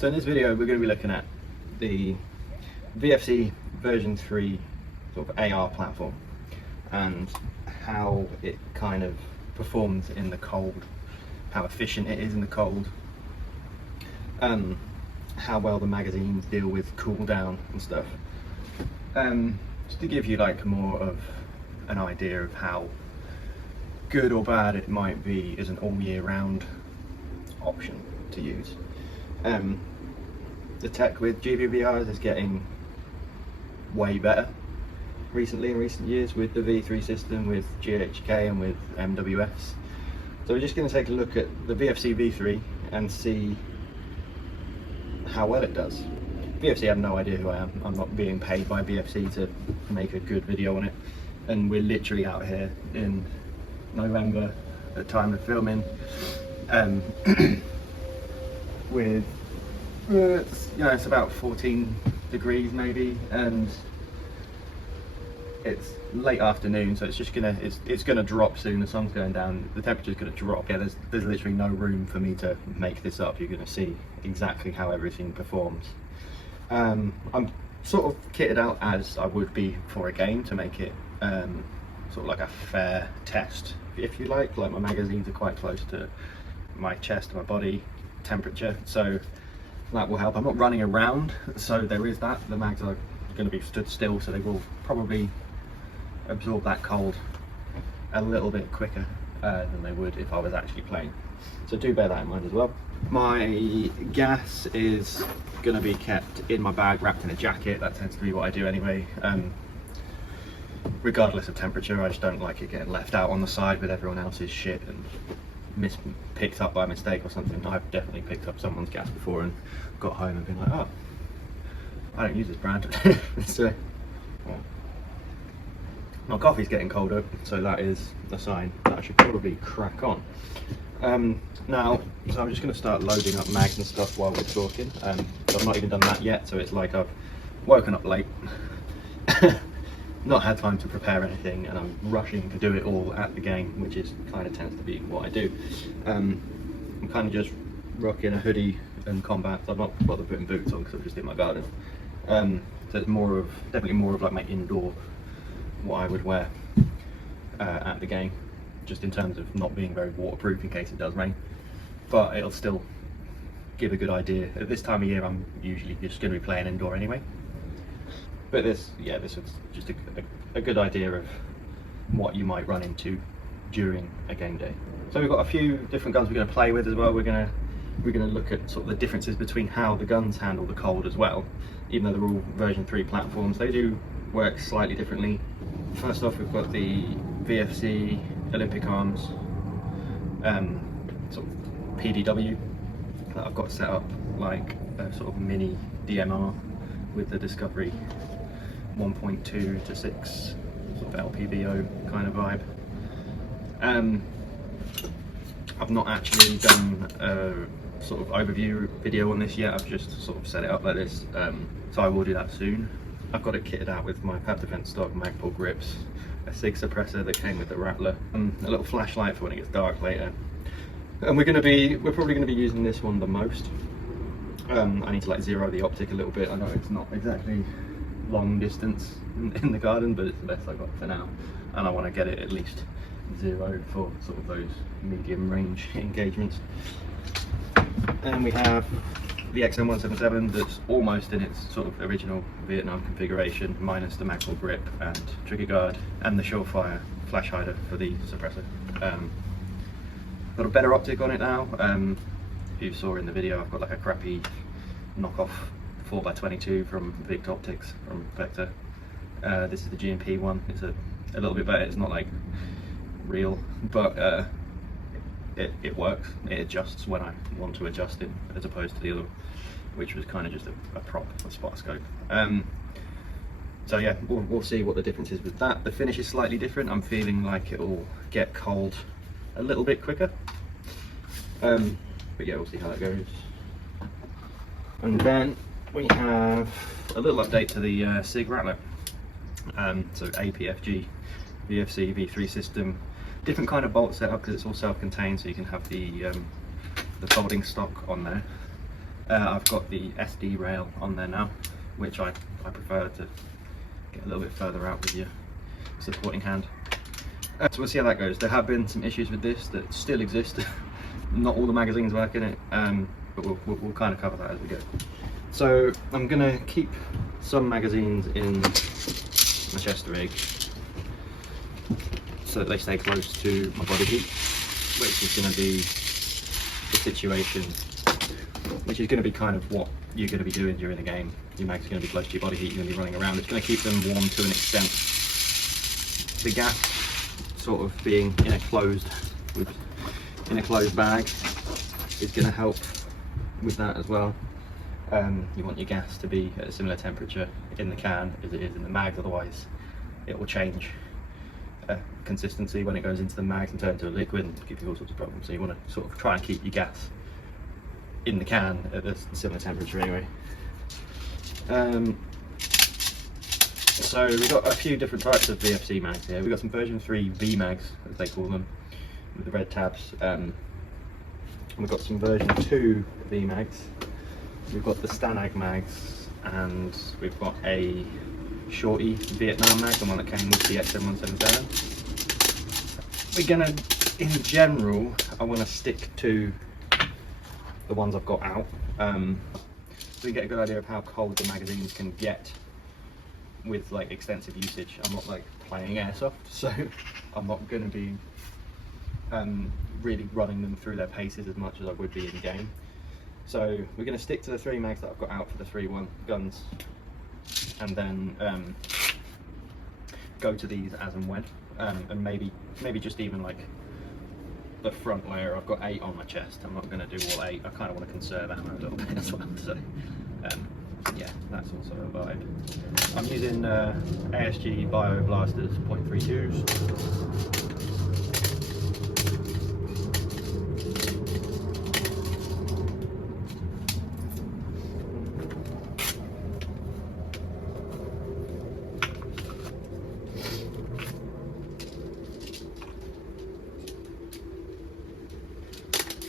So in this video we're going to be looking at the VFC version 3 sort of AR platform and how it kind of performs in the cold, how efficient it is in the cold, how well the magazines deal with cool down and stuff. Just to give you like more of an idea of how good or bad it might be as an all year round option to use. The tech with GBBR is getting way better recently in recent years with the V3 system, with GHK and with MWFs. So we're just going to take a look at the VFC V3 and see how well it does. VFC have no idea who I am. I'm not being paid by VFC to make a good video on it, and we're literally out here in November at time of filming with it's about 14 degrees maybe, and it's late afternoon, so it's just gonna drop soon. The sun's going down, the temperature's gonna drop. Yeah, there's literally no room for me to make this up. You're gonna see exactly how everything performs. I'm sort of kitted out as I would be for a game to make it sort of like a fair test, if you like. Like, my magazines are quite close to my chest, my body temperature, so that will help. I'm not running around, so there is that. The mags are going to be stood still, so they will probably absorb that cold a little bit quicker than they would if I was actually playing. So do bear that in mind as well. My gas is going to be kept in my bag, wrapped in a jacket. That tends to be what I do anyway. Regardless of temperature, I just don't like it getting left out on the side with everyone else's shit and picked up by mistake or something. I've definitely picked up someone's gas before and got home and been like, oh, I don't use this brand. So my coffee's getting colder, so that is a sign that I should probably crack on. Now, so I'm just going to start loading up mags and stuff while we're talking. So I've not even done that yet, so it's like I've woken up late, not had time to prepare anything, and I'm rushing to do it all at the game, which is kind of tends to be what I do. I'm kind of just rocking a hoodie and combats. I've not bothered putting boots on because I'm just in my garden. So it's definitely more of like my indoor, what I would wear at the game, just in terms of not being very waterproof in case it does rain, but it'll still give a good idea. At this time of year I'm usually just going to be playing indoor anyway, but this was just a good idea of what you might run into during a game day. So we've got a few different guns we're going to play with as well. We're going to look at sort of the differences between how the guns handle the cold as well. Even though they're all version 3 platforms, they do work slightly differently. First off, we've got the VFC Olympic Arms sort of PDW that I've got set up like a sort of mini DMR with the Discovery 1.2 to 6 sort of LPBO kind of vibe. I've not actually done a sort of overview video on this yet. I've just sort of set it up like this, so I will do that soon. I've got it kitted out with my Pad Defense stock Magpul grips, a SIG suppressor that came with the Rattler, a little flashlight for when it gets dark later, and we're probably going to be using this one the most. I need to like zero the optic a little bit. I know it's not exactly long distance in the garden, but it's the best I got for now, and I want to get it at least zero for sort of those medium range engagements. And we have the XM177 that's almost in its sort of original Vietnam configuration, minus the Magpul grip and trigger guard and the Surefire flash hider for the suppressor. Got a better optic on it now. If you saw in the video, I've got like a crappy knockoff 4x22 from Vict Optics from Vector. This is the GMP one. It's a little bit better. It's not like real, but it works. It adjusts when I want to adjust it, as opposed to the other, which was kind of just a prop, a spot scope. So yeah, we'll see what the difference is with that. The finish is slightly different. I'm feeling like it will get cold a little bit quicker, but yeah, we'll see how that goes. And then we have a little update to the SIG Rattler. So APFG VFC V3 system, different kind of bolt setup because it's all self-contained, so you can have the folding stock on there. I've got the SD rail on there now, which I prefer to get a little bit further out with your supporting hand. So we'll see how that goes. There have been some issues with this that still exist. Not all the magazines work in it, but we'll kind of cover that as we go. So I'm going to keep some magazines in my chest rig so that they stay close to my body heat, which is going to be the situation, which is going to be kind of what you're going to be doing during the game. Your mag's going to be close to your body heat, you're going to be running around. It's going to keep them warm to an extent. The gas sort of being in a closed bag is going to help with that as well. You want your gas to be at a similar temperature in the can as it is in the mags, otherwise it will change consistency when it goes into the mags and turn into a liquid and give you all sorts of problems. So you want to sort of try and keep your gas in the can at a similar temperature anyway. So we've got a few different types of VFC mags here. We've got some version 3 V mags, as they call them, with the red tabs. We've got some version 2 V mags. We've got the Stanag mags, and we've got a shorty Vietnam mag, the one that came with the XM177. We're gonna, in general, I want to stick to the ones I've got out, so we get a good idea of how cold the magazines can get with like extensive usage. I'm not like playing Airsoft, so I'm not going to be really running them through their paces as much as I would be in game. So we're going to stick to the 3 mags that I've got out for the 3-1 guns, and then go to these as and when, and maybe just even like the front layer. I've got 8 on my chest. I'm not going to do all 8. I kind of want to conserve ammo a little bit as well. So yeah, that's also a vibe. I'm using ASG Bio Blasters .32s.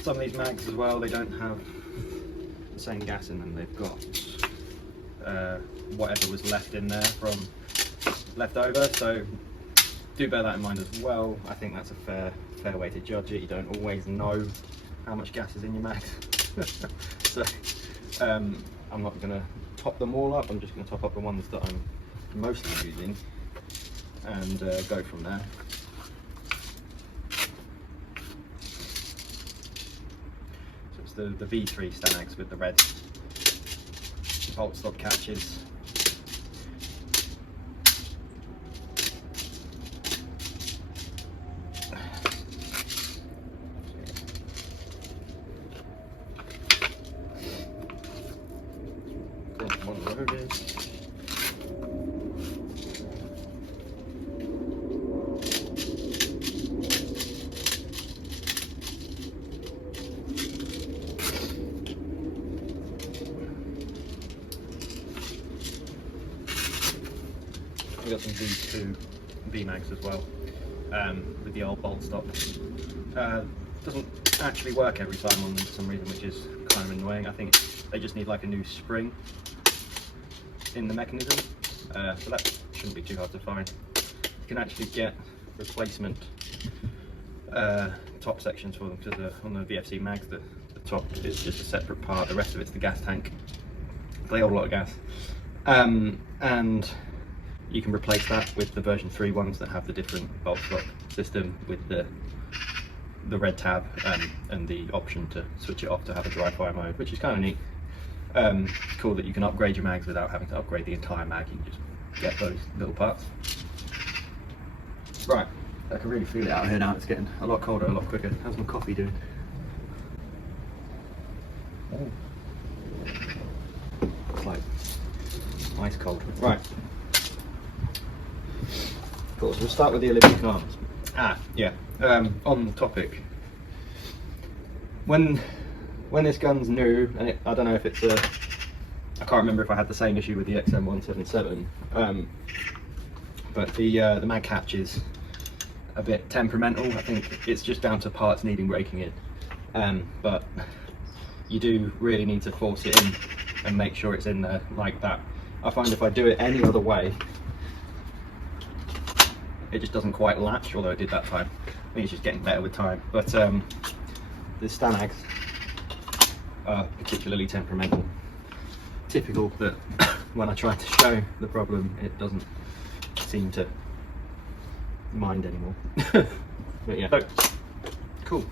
Some of these mags as well, they don't have the same gas in them. They've got whatever was left in there from leftover, so do bear that in mind as well. I think that's a fair way to judge it. You don't always know how much gas is in your mags. So I'm not going to top them all up. I'm just going to top up the ones that I'm mostly using and go from there. The V3 Stanags with the red bolt stop catches. One loaded. We've got some V2 V-mags as well, with the old bolt stop. Doesn't actually work every time on them for some reason, which is kind of annoying. I think they just need like a new spring in the mechanism, so that shouldn't be too hard to find. You can actually get replacement top sections for them, because on the VFC mags the top is just a separate part, the rest of it's the gas tank. They hold a lot of gas. And you can replace that with the version 3 ones that have the different bolt stop system with the red tab and the option to switch it off to have a dry fire mode, which is kind of neat. Cool that you can upgrade your mags without having to upgrade the entire mag. You can just get those little parts. Right, I can really feel it out here now. It's getting a lot colder, a lot quicker. How's my coffee doing? Oh. It's like ice cold. Right. Cool, so we'll start with the Olympic arms. Yeah, on the topic. When this gun's new, and I don't know if it's I can't remember if I had the same issue with the XM177, but the mag catch is a bit temperamental. I think it's just down to parts needing breaking in, but you do really need to force it in and make sure it's in there like that. I find if I do it any other way, it just doesn't quite latch, although I did that time. I think it's just getting better with time. But the Stanags are particularly temperamental. Typical that when I try to show the problem, it doesn't seem to mind anymore. But yeah, so, cool.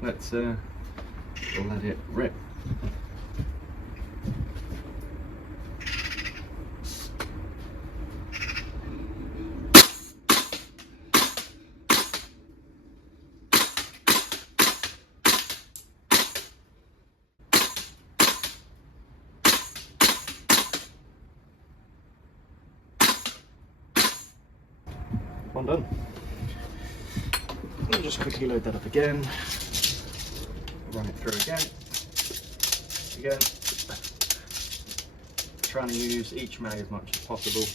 Let's let it rip. One done. I'll just quickly load that up again. Run it through again. Trying to use each mag as much as possible.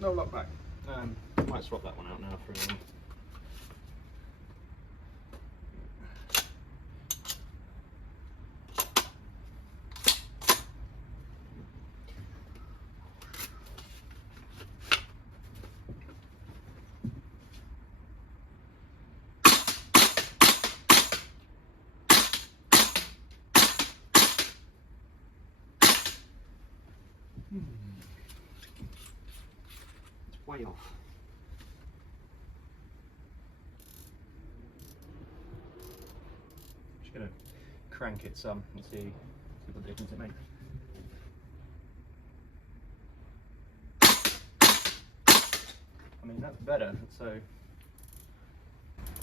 No lock back. Might swap that one out now for a minute. Way off. Just gonna crank it some and see what difference it makes. I mean, that's better. So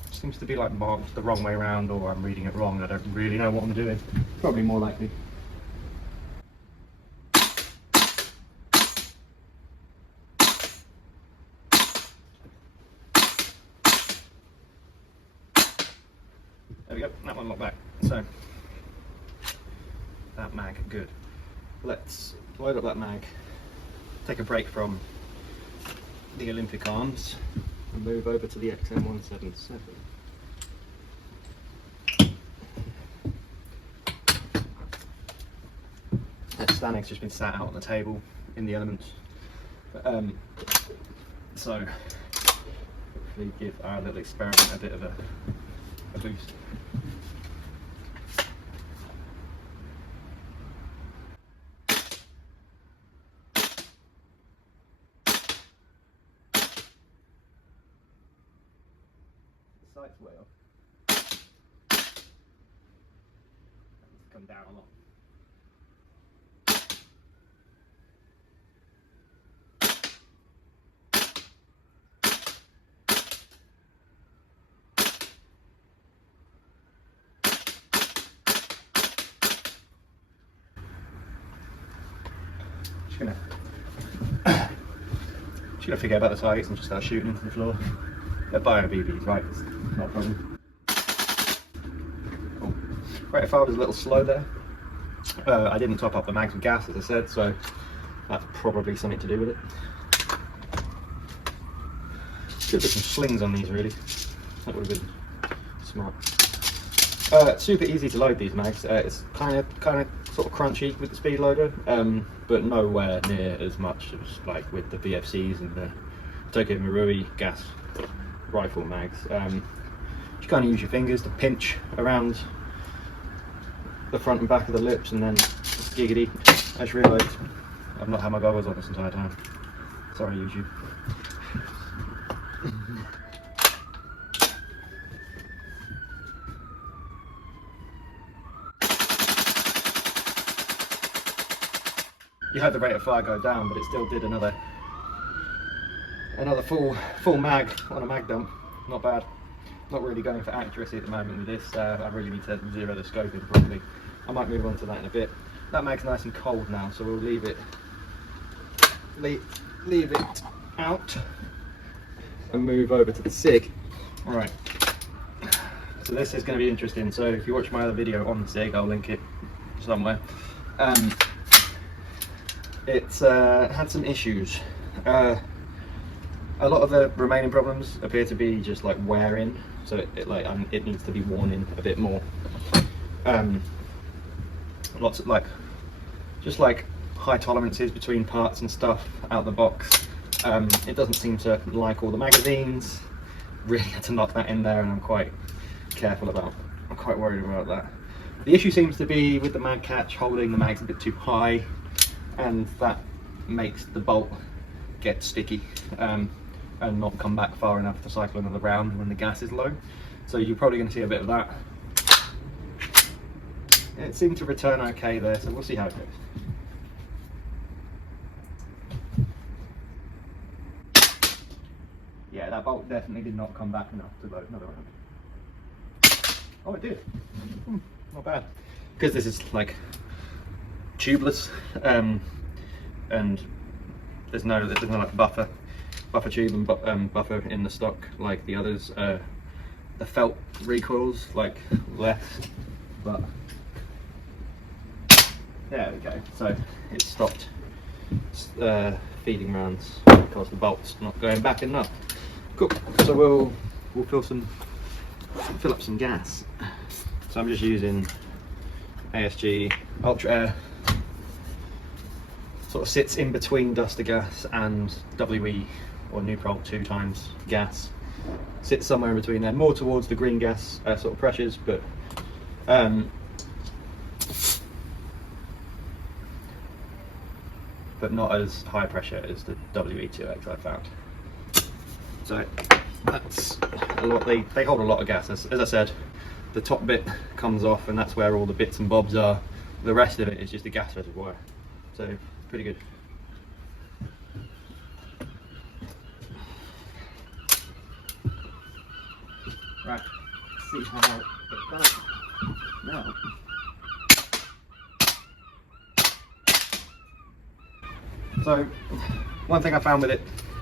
seems to be like marked the wrong way around, or I'm reading it wrong. I don't really know what I'm doing. Probably more likely. There we go, that one locked back. So, that mag, good. Let's load up that mag, take a break from the Olympic arms, and move over to the XM177. The Stanag's just been sat out on the table in the elements. So, hopefully give our little experiment a bit of a boost. The sight's way off. It's come down a lot. Just gonna forget about the targets and just start shooting into the floor. They're bio BBs, right? It's not a problem. Cool. Right, if I was a little slow there, I didn't top up the mags with gas, as I said, so that's probably something to do with it. Should put some slings on these, really. That would have been smart. Super easy to load these mags. It's kind of sort of crunchy with the speed loader, but nowhere near as much as like with the VFCs and the Tokyo Marui gas rifle mags. You kind of use your fingers to pinch around the front and back of the lips, and then giggity. I just realised I've not had my goggles on this entire time. Sorry, YouTube. You had the rate of fire go down, but it still did another full mag on a mag dump. Not bad. Not really going for accuracy at the moment with this. I really need to zero the scope in properly. I might move on to that in a bit. that mag's nice and cold now, so we'll leave it out and move over to the SIG. Right, so this is going to be interesting. So if you watch my other video on the SIG, I'll link it somewhere. It's had some issues. A lot of the remaining problems appear to be just like wearing, so it needs to be worn in a bit more. Lots of just high tolerances between parts and stuff out the box. It doesn't seem to like all the magazines. Really had to knock that in there, and I'm quite worried about that. The issue seems to be with the mag catch holding the mags a bit too high, and that makes the bolt get sticky and not come back far enough to cycle another round when the gas is low. So you're probably going to see a bit of that. It seemed to return okay there, so we'll see how it goes. Yeah, that bolt definitely did not come back enough to load another round. Oh, it did. Not bad. Because this is like tubeless, and there's no like buffer tube and buffer in the stock like the others. The felt recoils like less, but there we go. So it stopped feeding rounds because the bolt's not going back enough. Cool. So we'll fill up some gas. So I'm just using ASG Ultra Air. Sort of sits in between duster gas and WE or Nuprol 2 times gas. Sits somewhere in between there, more towards the green gas sort of pressures, but not as high pressure as the WE2X I found. So that's a lot. They hold a lot of gas. As I said, the top bit comes off, and that's where all the bits and bobs are. The rest of it is just a gas reservoir. So pretty good. Right, let's see how it does now. So one thing I found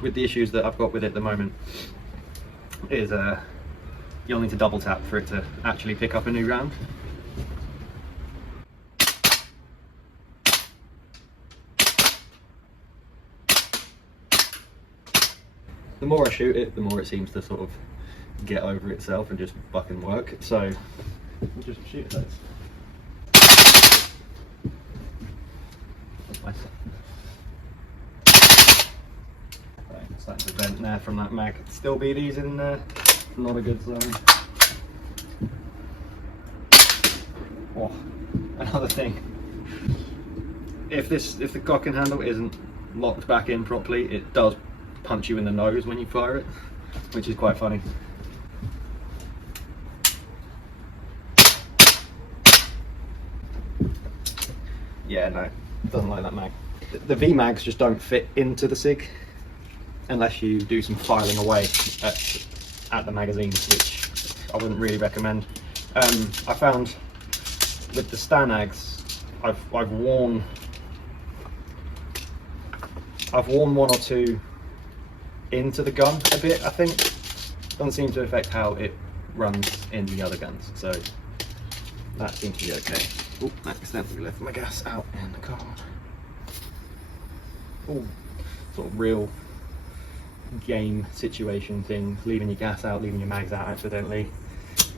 with the issues that I've got with it at the moment is you'll need to double tap for it to actually pick up a new round. The more I shoot it, the more it seems to sort of get over itself and just fucking work. So we'll just shoot those. That's nice. Right, starting to vent there from that mag. Still BBs in there. Not a good zone. Oh, another thing. If the cocking handle isn't locked back in properly, it does punch you in the nose when you fire it, which is quite funny. Yeah, no, doesn't like that mag. The V mags just don't fit into the SIG unless you do some filing away at the magazines, which I wouldn't really recommend. I found with the Stanags, I've worn one or two into the gun a bit. I think doesn't seem to affect how it runs in the other guns, so that seems to be okay. Oh, I accidentally left my gas out in the car. Oh, sort of real game situation thing, leaving your gas out, leaving your mags out accidentally.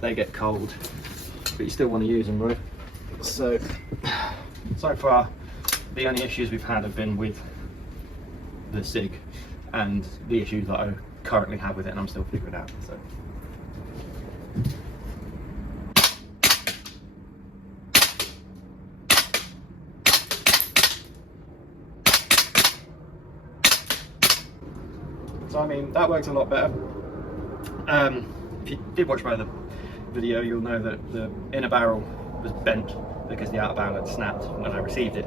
They get cold, but you still want to use them, right? So far, the only issues we've had have been with the SIG and the issues that I currently have with it, and I'm still figuring out. So I mean, that works a lot better. If you did watch my other video, you'll know that the inner barrel was bent because the outer barrel had snapped when I received it.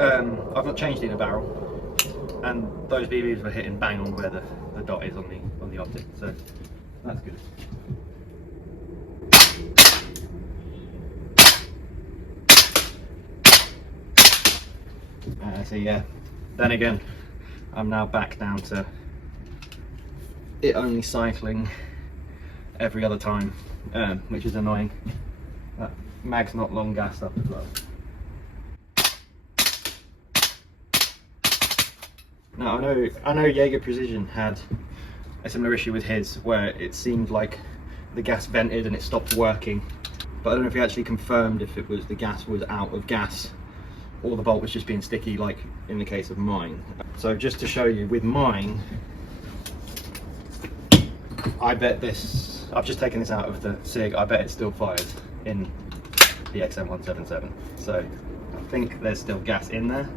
I've not changed the inner barrel, and those BBs were hitting bang on where the dot is on the optic, so that's good. So yeah, then again, I'm now back down to it only cycling every other time, which is annoying. That mag's not long gassed up as well. Now I know Jaeger Precision had a similar issue with his, where it seemed like the gas vented and it stopped working, but I don't know if he actually confirmed if it was the gas was out of gas or the bolt was just being sticky, like in the case of mine. So just to show you, with mine, I bet this, I've just taken this out of the SIG, I bet it still fires in the XM177. So I think there's still gas in there.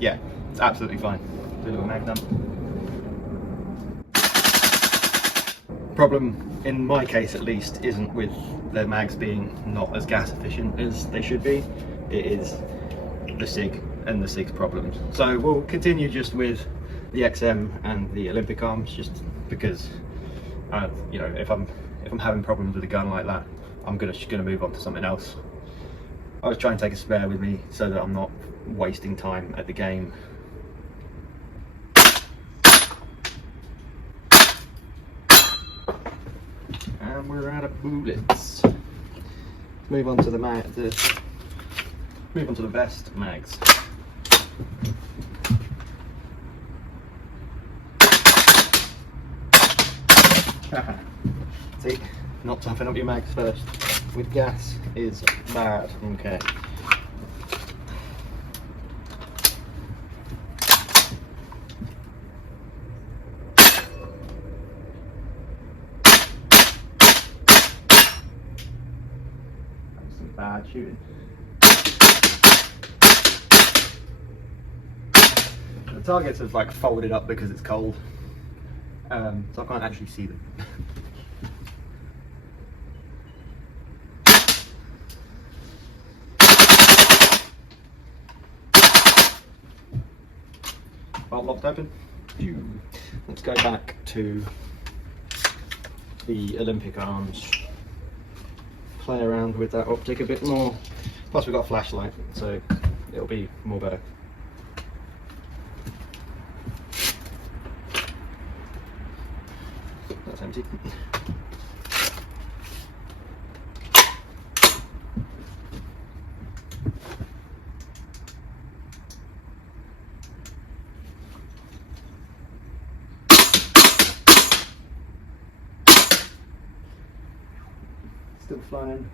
Yeah, it's absolutely fine. Do a little mag dump. Problem, in my case at least, isn't with the mags being not as gas efficient as they should be. It is the SIG and the SIG's problems. So we'll continue just with the XM and the Olympic arms, just because, you know, if I'm having problems with a gun like that, I'm just gonna move on to something else. I was trying to take a spare with me so that I'm not wasting time at the game. And we're out of bullets. Move on to the move on to the vest mags. See, not topping up your mags first with gas is bad. Okay. Some bad shooting. The targets have like folded up because it's cold, so I can't actually see them. Bolt locked open. Let's go back to the Olympic arms. Play around with that optic a bit more. Plus we've got a flashlight, so it'll be more better. That's empty. Still flying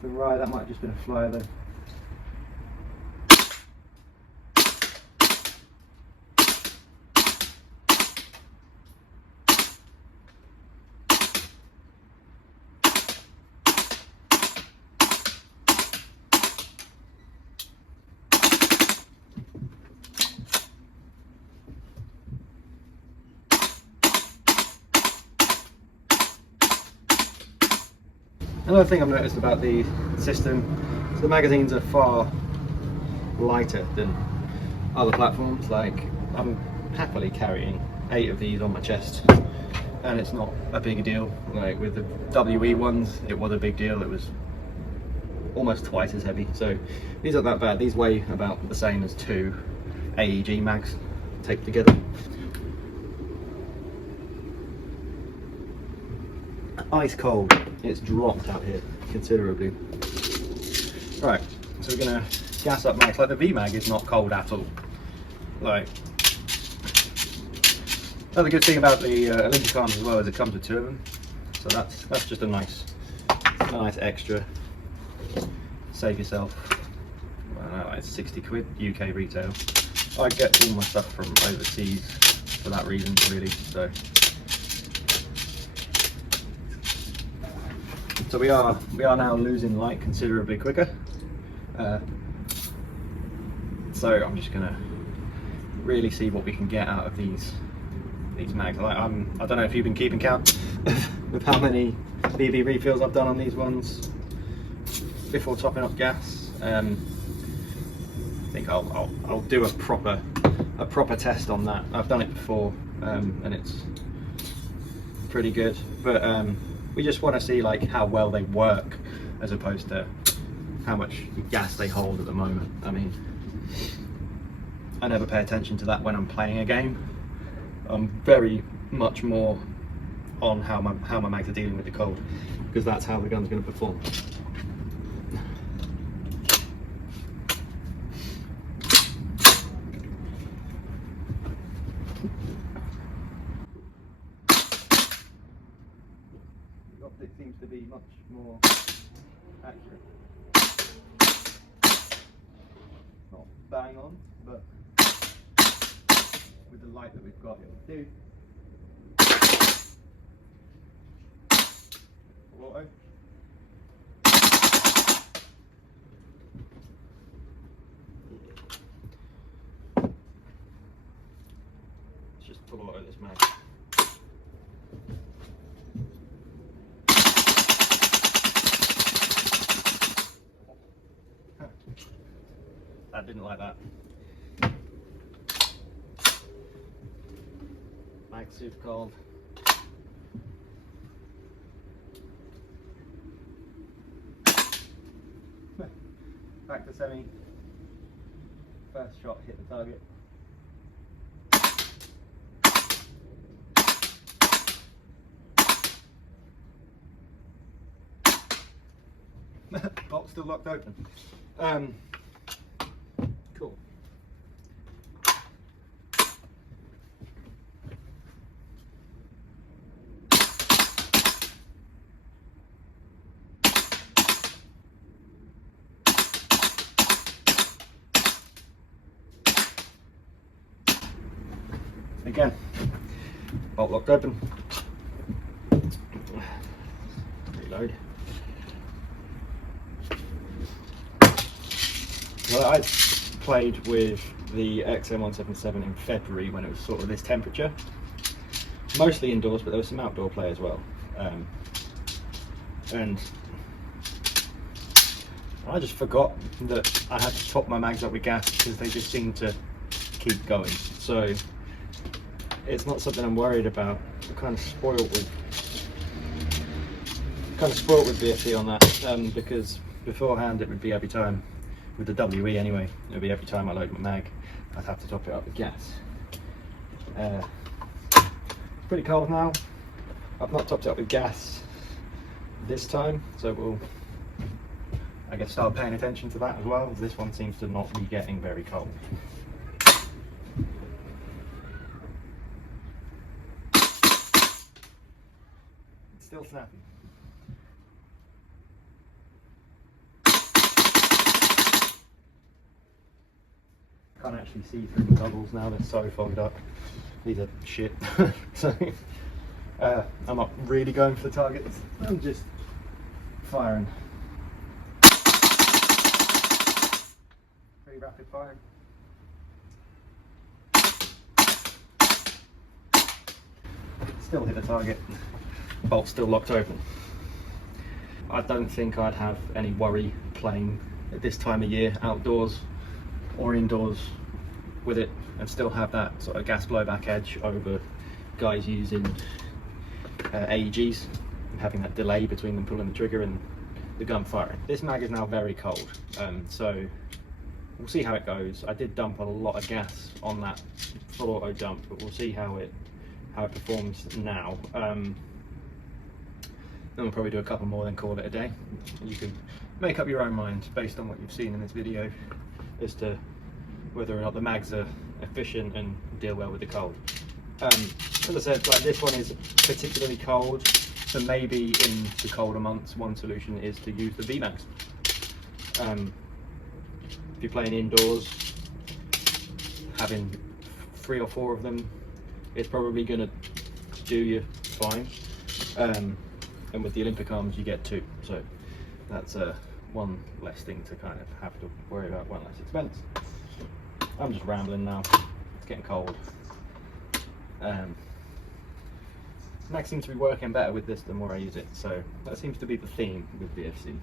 to the right, that might have just been a flyer though. Another thing I've noticed about the system is the magazines are far lighter than other platforms. Like, I'm happily carrying 8 of these on my chest and it's not a big deal. Like with the WE ones, it was a big deal. It was almost twice as heavy. So these aren't that bad. These weigh about the same as 2 AEG mags taped together. Ice cold. It's dropped out here considerably. Right, so we're gonna gas up mags. Like the V mag is not cold at all. Like, another good thing about the Olympic arms as well is it comes with 2 of them. So that's just a nice extra. Save yourself. It's 60 quid UK retail. I get all my stuff from overseas for that reason, really. So we are now losing light considerably quicker. So I'm just gonna really see what we can get out of these mags. I don't know if you've been keeping count of how many BB refills I've done on these ones before topping up gas. I think I'll do a proper test on that. I've done it before and it's pretty good, but We just want to see like how well they work as opposed to how much gas they hold at the moment. I mean, I never pay attention to that when I'm playing a game. I'm very much more on how my mags are dealing with the cold, because that's how the gun's going to perform. The optic seems to be much more accurate. Not bang on, but with the light that we've got, it will do. Auto. It's just full auto this mag. I didn't like that. Mag's super cold. Back to semi. First shot hit the target. Bolt still locked open. Cool. Again, bolt locked open. Reload. Well, I played with the XM177 in February when it was sort of this temperature. Mostly indoors, but there was some outdoor play as well. And I just forgot that I had to top my mags up with gas because they just seemed to keep going. So it's not something I'm worried about. I'm kind of spoiled with VFD on that, because beforehand it would be every time, with the WE anyway, it would be every time I load my mag, I'd have to top it up with gas. Pretty cold now. I've not topped it up with gas this time, so we'll, I guess, start paying attention to that as well, as this one seems to not be getting very cold. Still snappy. Can't actually see through the goggles now, they're so fogged up. These are shit. So I'm not really going for the targets, I'm just firing. Pretty rapid firing. Still hit the target. Bolt still locked open. I don't think I'd have any worry playing at this time of year outdoors or indoors with it and still have that sort of gas blowback edge over guys using AEGs and having that delay between them pulling the trigger and the gun firing. This mag is now very cold, so we'll see how it goes. I did dump a lot of gas on that full auto dump, but we'll see how it performs now. Then we'll probably do a couple more, then call it a day. You can make up your own mind based on what you've seen in this video as to whether or not the mags are efficient and deal well with the cold. As I said, like, this one is particularly cold, so maybe in the colder months one solution is to use the VMAGs. If you're playing indoors, having 3 or 4 of them is probably going to do you fine. And with the Olympic arms you get 2, so that's one less thing to kind of have to worry about, one less expense. I'm just rambling now, it's getting cold. Mag seems to be working better with this the more I use it, so that seems to be the theme with BFC,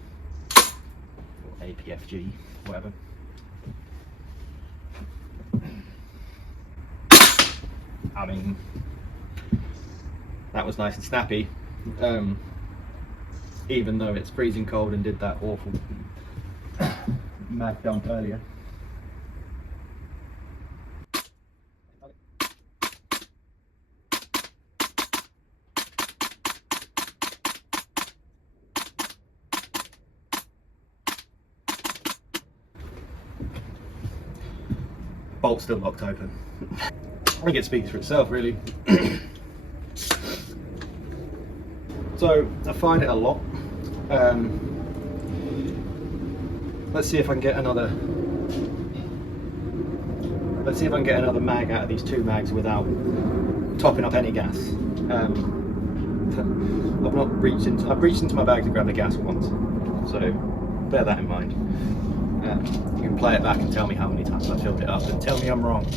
or APFG, whatever. I mean, that was nice and snappy. even though it's freezing cold and did that awful mag dump earlier. Bolt's still locked open. I think it speaks for itself, really. So I find it a lot. Let's see if I can get another. Let's see if I can get another mag out of these 2 mags without topping up any gas. I've reached into my bag to grab the gas once, so bear that in mind. You can play it back and tell me how many times I filled it up, and tell me I'm wrong.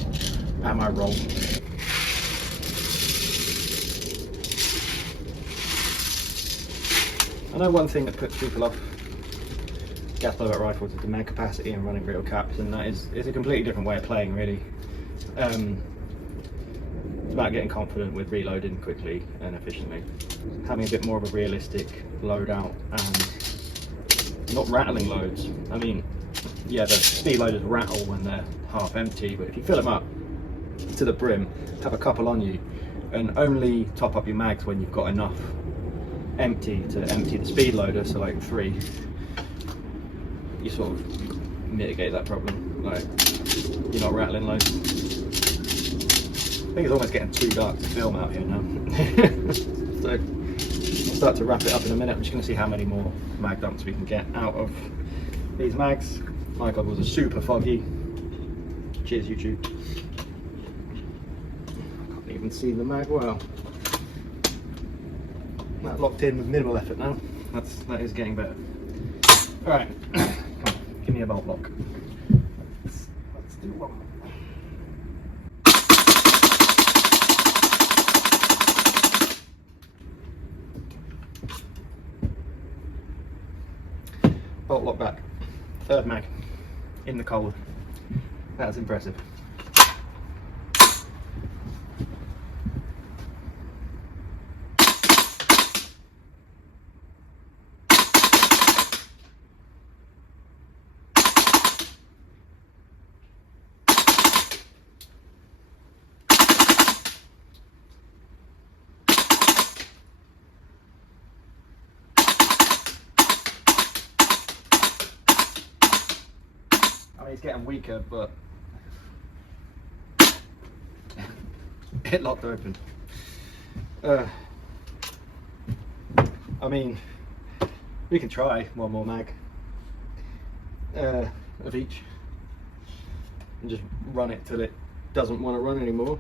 Am I wrong? I know one thing that puts people off gas blowback rifles is the mag capacity and running real caps, and that is a completely different way of playing, really. It's about getting confident with reloading quickly and efficiently, having a bit more of a realistic loadout and not rattling loads. I mean, yeah, the speed loaders rattle when they're half empty, but if you fill them up to the brim, have a couple on you, and only top up your mags when you've got enough empty to empty the speed loader, so like 3, you sort of mitigate that problem. Like, you're not rattling loads. I think it's almost getting too dark to film out here now. So I'll start to wrap it up in a minute. I'm just going to see how many more mag dumps we can get out of these mags. My god, was a super foggy. Cheers, YouTube. I can't even see the mag well. That locked in with minimal effort now. That is getting better. All right, come on, give me a bolt lock. Let's do one. Bolt lock back. 3rd mag in the cold. That's impressive. I mean, it's getting weaker, but it locked open. I mean, we can try one more mag of each and just run it till it doesn't want to run anymore.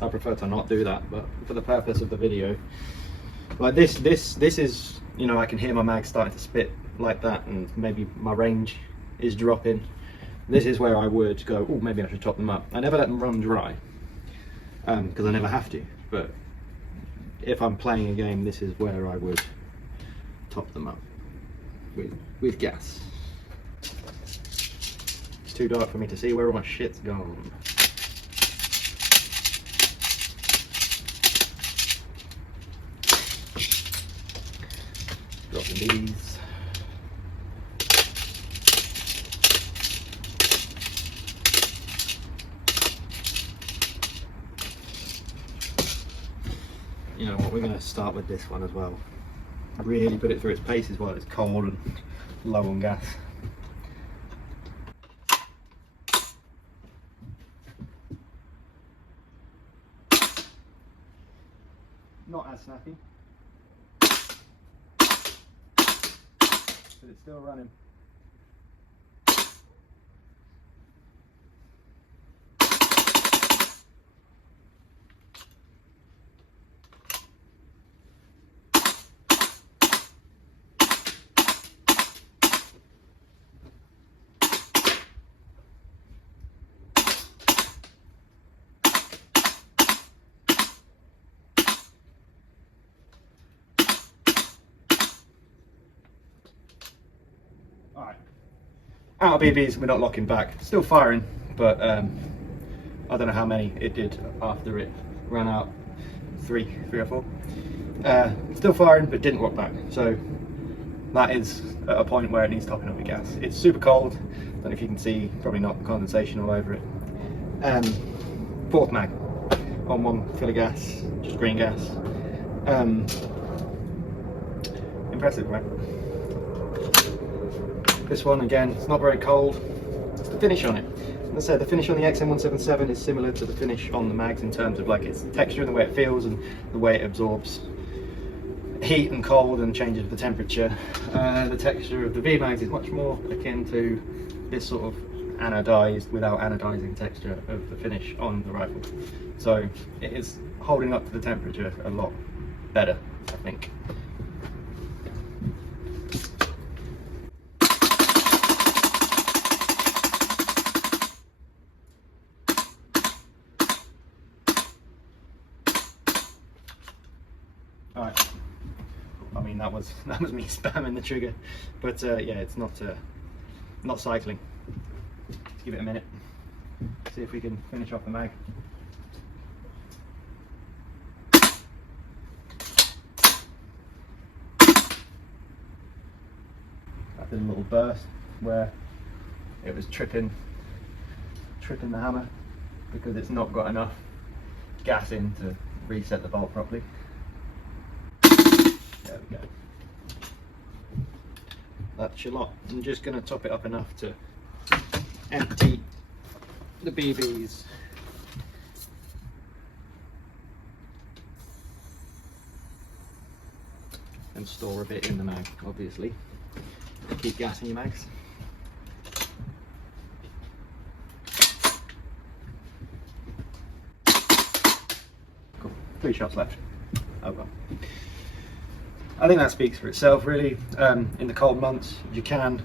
I prefer to not do that, but for the purpose of the video, like this is, you know, I can hear my mag starting to spit like that, and maybe my range is dropping. This is where I would go, oh, maybe I should top them up. I never let them run dry, because I never have to, but if I'm playing a game, this is where I would top them up with gas. It's too dark for me to see where all my shit's gone. Dropping these. You know what, we're going to start with this one as well. Really put it through its paces while it's cold and low on gas. Not as snappy, but it's still running. Alright, out of BBs, we're not locking back. Still firing, but I don't know how many it did after it ran out. Three or four. Still firing, but didn't lock back. So that is at a point where it needs topping up with gas. It's super cold, don't know if you can see, probably not condensation all over it. Fourth mag on one fill of gas, just green gas. Impressive, right? This one again, it's not very cold. It's the finish on it. As I said, the finish on the XM177 is similar to the finish on the mags in terms of like its texture and the way it feels and the way it absorbs heat and cold and changes the temperature. The texture of the V mags is much more akin to this sort of anodized without anodizing texture of the finish on the rifle. So it is holding up to the temperature a lot better, I think. Alright, I mean that was me spamming the trigger, but yeah, it's not cycling. Let's give it a minute, see if we can finish off the mag. That did a little burst where it was tripping the hammer because it's not got enough gas in to reset the bolt properly. There we go. That's your lot. I'm just going to top it up enough to empty the BBs. And store a bit in the mag, obviously. Keep gas in your mags. Cool. 3 shots left. Oh well. I think that speaks for itself really. In the cold months you can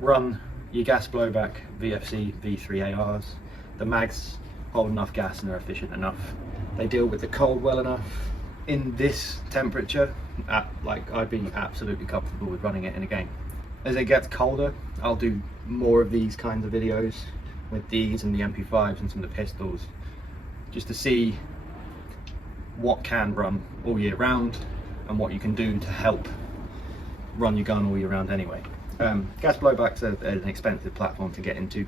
run your gas blowback VFC V3 ARs. The mags hold enough gas and they're efficient enough. They deal with the cold well enough. In this temperature, like I'd be absolutely comfortable with running it in a game. As it gets colder, I'll do more of these kinds of videos with these and the MP5s and some of the pistols, just to see what can run all year round and what you can do to help run your gun all year round anyway. Gas blowbacks are an expensive platform to get into,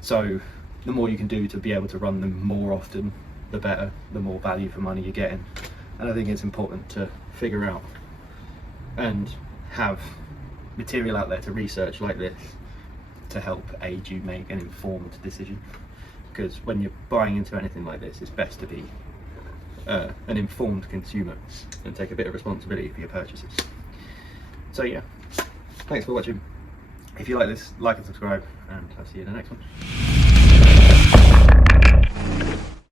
so the more you can do to be able to run them more often, the better, the more value for money you're getting. And I think it's important to figure out and have material out there to research like this to help aid you make an informed decision, because when you're buying into anything like this, it's best to be an informed consumer and take a bit of responsibility for your purchases. So yeah, thanks for watching. If you like this, like and subscribe, and I'll see you in the next one.